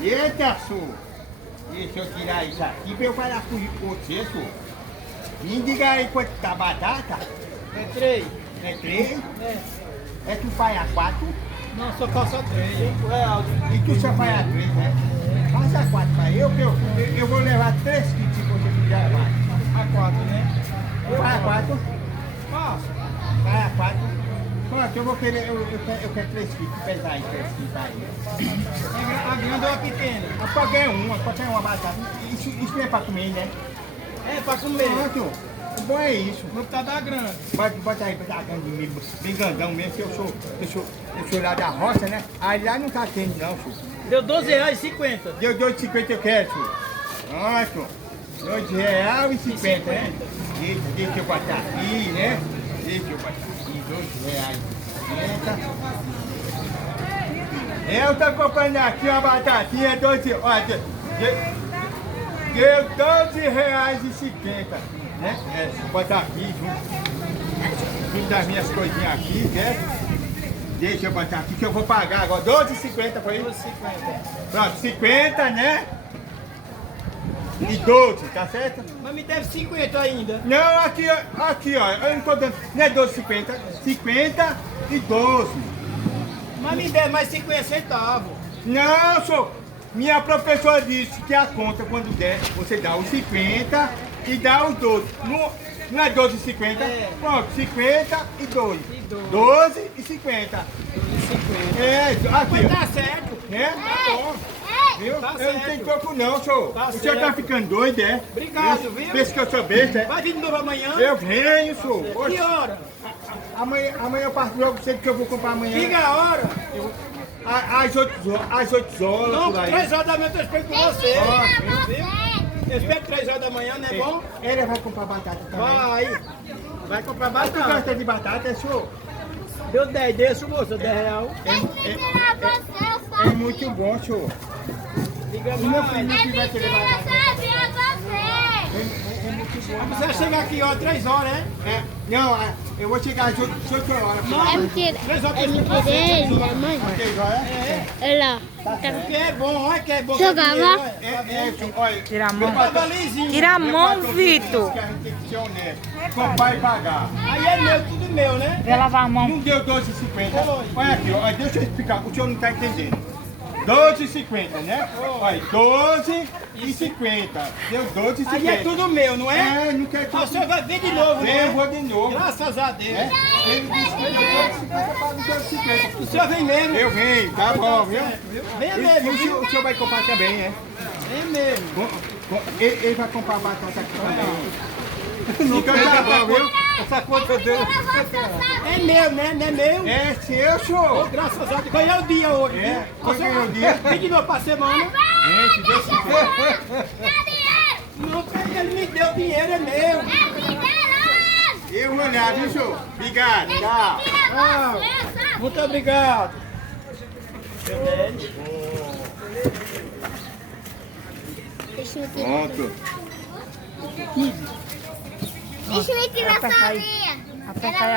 Eita, senhor. Deixa eu tirar isso aqui pra eu falar com você, senhor. Me diga aí quanto tá a batata. É 3. É 3? É. É tu faz a 4? Não, só faço 3. 5 reais. E tu só faz a 3, né? Faça a 4 pra eu, que eu vou levar 3 kits se você quiser mais. A 4, né? Faz a 4? Faço. Faz a 4. Pronto, eu vou querer, eu quero 3 kits, pesar aí 3 kits aí. A grande ou a pequena? Pode ganhar uma batata. Isso não é pra comer, né? É, pra comer. Pronto, o bom é isso. Vou botar da grande. Bota aí, bota a grande mesmo, bem grandão mesmo, que eu sou lá da roça, né? Aí lá não tá tendo não, senhor. Deu R$12,50. Deu 2,50 eu quero, senhor. Pronto, R$2,50, né? Deixa eu botar aqui, né? Deixa eu botar aqui, R$2,50. Eu tô comprando aqui uma batatinha, 12, olha, deu R$12,50, né? É, vou botar aqui junto das minhas coisinhas aqui, né? Deixa eu botar aqui que eu vou pagar agora, R$12,50 foi isso? R$12,50. Pronto, 50, né? E 12, tá certo? Mas me deve 50 ainda. Não, aqui, ó, eu não tô dando, não é 12,50, 50 e 12. Mas me deve mais 50 centavos. Não, senhor, minha professora disse que a conta, quando der, você dá os 50 e dá os 12. Não é 12,50? É. Pronto, 50 e 12. E 12. 12 e 50. 50. É, aqui, Mas ó. tá certo. É? Tá bom. Viu? Tá Eu não certo. tenho troco não, senhor. Tá O senhor tá certo. ficando doido, é? Obrigado, viu? Pensa que eu sou besta, é? Vai vir de novo amanhã? Eu venho, senhor. Que Oxe, hora? amanhã eu parto logo cedo que eu vou comprar amanhã. Diga a hora. Às 8 horas, Não, por aí. 3 horas da manhã eu espero com você. Ó, Viu? Eu espero 3 horas da manhã, não é bom? Ela vai comprar batata também. Vai lá aí. Vai comprar Mas tu batata. gosta de batata, é senhor? Deu 10 desse, moço, 10 reais. É muito bom, senhor. Liga E meu mais. filho vai querer batata. É muito bom. Você vai chegar aqui, ó, 3 horas, né? É, não, eu vou chegar às 8 horas. É mentira. 3 horas É mentira, mãe. 6 horas? Olha lá. Que é bom, olha que é bom. Jogava. Olha, Tira a mão. Tava lisinho. Tira a mão, meu patrão Vitor. disse que a gente tem que ser honesto. Comprar e pagar. Aí é meu, tudo meu, né? Vai lavar a mão. Não deu 12,50. Olha aqui, ó, deixa eu explicar, o senhor não está entendendo. 12,50, né? Olha, 12,50. Deu 12,50. Aí é tudo meu, não é? É, não quer Ah, o senhor vai vir de novo, Eu né? vou de novo. Graças a Deus. É? Ele disse que deu 12,50 para os 12,50. O senhor vem mesmo. Eu venho, tá bom, viu? Vem E mesmo, viu? o senhor vai comprar também, é? Vem mesmo. Ele vai comprar batata aqui também. Então tá bom, viu? Essa conta dele. É meu, né? Não é meu? É seu, senhor. Graças a Deus. Ganhei o dia hoje. É, viu? hoje ganhou o dia. Vem de novo pra semana. Gente, Deus se Não, ele me deu dinheiro, é meu. Eu vou olhar, viu, senhor? Obrigado, tchau. Ah, muito obrigado. Pronto. Deixa eu ir tirar sozinha. Aperta aí.